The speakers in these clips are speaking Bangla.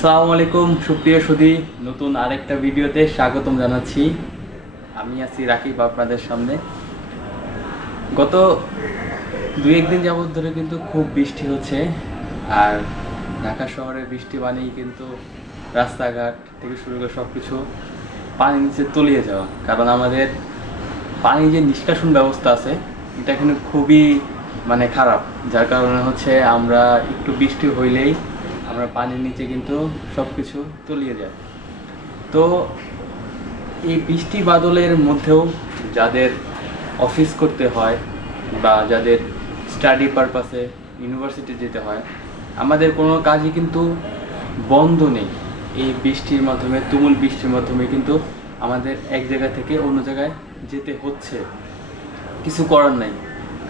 আসসালামু আলাইকুম সুপ্রিয় সুধী, নতুন আরেকটা ভিডিওতে স্বাগতম জানাচ্ছি। আমি আছি রাকিব আপনাদের সামনে। গত দুই একদিন যাবত ধরে কিন্তু খুব বৃষ্টি হচ্ছে, আর ঢাকা শহরে বৃষ্টি মানেই কিন্তু রাস্তাঘাট থেকে শুরু করে সব কিছু পানি নিচে তলিয়ে যাওয়া। কারণ আমাদের পানি যে নিষ্কাশন ব্যবস্থা আছে এটা কিন্তু খুবই খারাপ, যার কারণে হচ্ছে আমরা একটু বৃষ্টি হইলেই আমরা পানির নিচে কিন্তু সব কিছু তলিয়ে যায়। তো এই বৃষ্টি বাদলের মধ্যেও যাদের অফিস করতে হয় বা যাদের স্টাডি পারপাসে ইউনিভার্সিটি যেতে হয়, আমাদের কোনো কাজই কিন্তু বন্ধ নেই। এই বৃষ্টির মাধ্যমে, তুমুল বৃষ্টির মাধ্যমে কিন্তু আমাদের এক জায়গা থেকে অন্য জায়গায় যেতে হচ্ছে, কিছু করার নাই,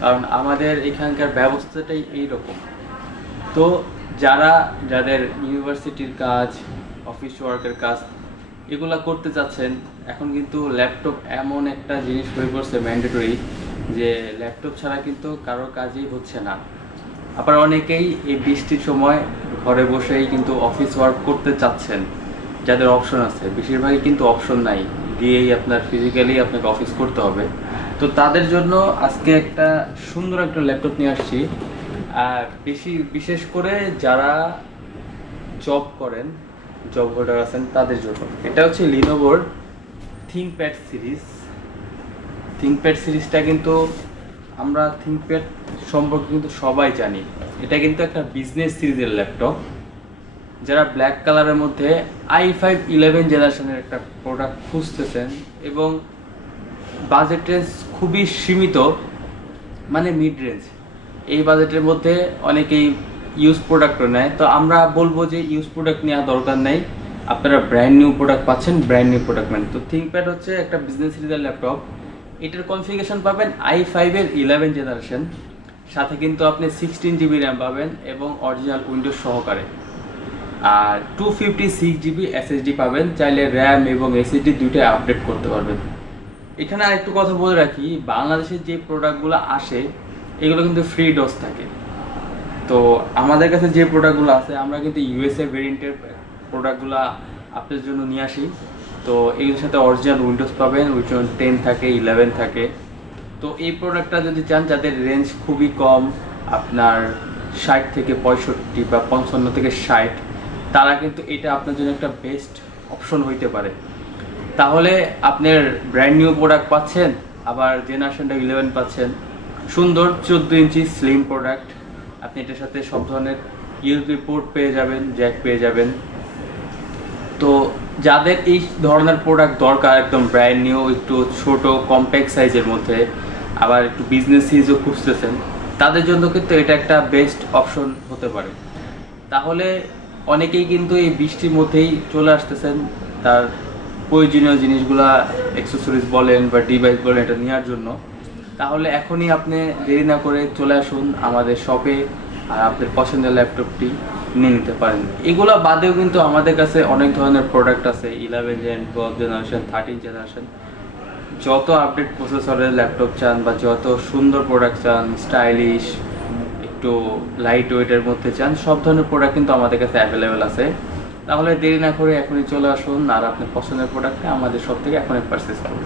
কারণ আমাদের এখানকার ব্যবস্থাটাই এই রকম। তো যাদের ইউনিভার্সিটির কাজ, অফিস ওয়ার্কের কাজ এগুলা করতে চাচ্ছেন, এখন কিন্তু ল্যাপটপ এমন একটা জিনিস হয়ে পড়ছে ম্যান্ডেটরি, যে ল্যাপটপ ছাড়া কিন্তু কারো কাজই হচ্ছে না। আবার অনেকেই এই বৃষ্টির সময় ঘরে বসেই কিন্তু অফিস ওয়ার্ক করতে চাচ্ছেন, যাদের অপশন আছে। বেশিরভাগই কিন্তু অপশন নাই, দিয়েই আপনার ফিজিক্যালি আপনাকে অফিস করতে হবে। তো তাদের জন্য আজকে একটা সুন্দর একটা ল্যাপটপ নিয়ে আসছি। আর বিশেষ করে যারা জব করেন, জব হোল্ডার আছেন, তাদের জন্য এটা হচ্ছে লিনোভোর থিংকপ্যাড সিরিজ। থিংকপ্যাড সিরিজটা কিন্তু আমরা থিংকপ্যাড সম্পর্কে কিন্তু সবাই জানি। এটা কিন্তু একটা বিজনেস সিরিজের ল্যাপটপ। যারা ব্ল্যাক কালারের মধ্যে i5-11 জেনারেশনের একটা প্রোডাক্ট খুঁজতেছেন এবং বাজেট রেঞ্জ খুবই সীমিত, মিড রেঞ্জ, এই বাজেটের মধ্যে অনেকেই ইউজ প্রোডাক্টও নেয়। তো আমরা বলবো যে ইউজ প্রোডাক্ট নেওয়া দরকার নেই, আপনারা ব্র্যান্ড নিউ প্রোডাক্ট পাচ্ছেন, ব্র্যান্ড নিউ প্রোডাক্ট তো থিংকপ্যাড হচ্ছে একটা বিজনেস সিরিজের ল্যাপটপ। এটার কনফিগারেশন পাবেন i5-11 জেনারেশন, সাথে কিন্তু আপনি 16 GB র্যাম পাবেন এবং অরিজিনাল উইন্ডোজ সহকারে। আর 256 GB SSD পাবেন, চাইলে র্যাম এবং SSD দুইটাই আপডেট করতে পারবেন। এখানে আরেকটু কথা বলে রাখি, বাংলাদেশের যে প্রোডাক্টগুলো আসে এগুলো কিন্তু ফ্রি ডোজ থাকে। তো আমাদের কাছে যে প্রোডাক্টগুলো আছে আমরা কিন্তু USA ভেরিয়েন্টের প্রোডাক্টগুলো আপনাদের জন্য নিয়ে আসি। তো এগুলোর সাথে অরিজিনাল উইন্ডোজ পাবেন, উইন্ডোজ 10 থাকে, 11 থাকে। তো এই প্রোডাক্টটা যদি চান, যাদের রেঞ্জ খুবই কম, আপনার 60 থেকে 65 বা 55 থেকে 60, তারা কিন্তু এটা আপনার জন্য একটা বেস্ট অপশন হইতে পারে। তাহলে আপনার ব্র্যান্ড নিউ প্রোডাক্ট পাচ্ছেন, আবার জেনারেশনটা 11 পাচ্ছেন, সুন্দর 14 ইঞ্চি স্লিম প্রোডাক্ট। আপনি এটার সাথে সব ধরনের ইউএসবি পোর্ট পেয়ে যাবেন, জ্যাক পেয়ে যাবেন। তো যাদের এই ধরনের প্রোডাক্ট দরকার, একদম ব্র্যান্ড নিউ, একটু ছোট কম্প্যাক্ট সাইজের মধ্যে, আবার একটু বিজনেস সিরিজও খুঁজতেছেন, তাদের জন্য কিন্তু এটা একটা বেস্ট অপশন হতে পারে। তাহলে অনেকেই কিন্তু এই বৃষ্টির মধ্যেই চলে আসতেছেন তার প্রয়োজনীয় জিনিসগুলা, অ্যাক্সেসরিজ বলেন বা ডিভাইস বলেন, এটা নেওয়ার জন্য। তাহলে এখনই আপনি দেরি না করে চলে আসুন আমাদের শপে, আর আপনার পছন্দের ল্যাপটপটি নিয়ে নিতে পারেন। এগুলো বাদেও কিন্তু আমাদের কাছে অনেক ধরনের প্রোডাক্ট আছে, 11 জেন, 12 জেনারেশন, 13 জেনারেশন। যত আপডেট প্রসেসরের ল্যাপটপ চান বা যত সুন্দর প্রোডাক্ট চান, স্টাইলিশ, একটু লাইট ওয়েটের মধ্যে চান, সব ধরনের প্রোডাক্ট কিন্তু আমাদের কাছে অ্যাভেলেবেল আছে। তাহলে দেরি না করে এখনই চলে আসুন, আর আপনার পছন্দের প্রোডাক্টটা আমাদের সব থেকে এখনই পারচেস করুন।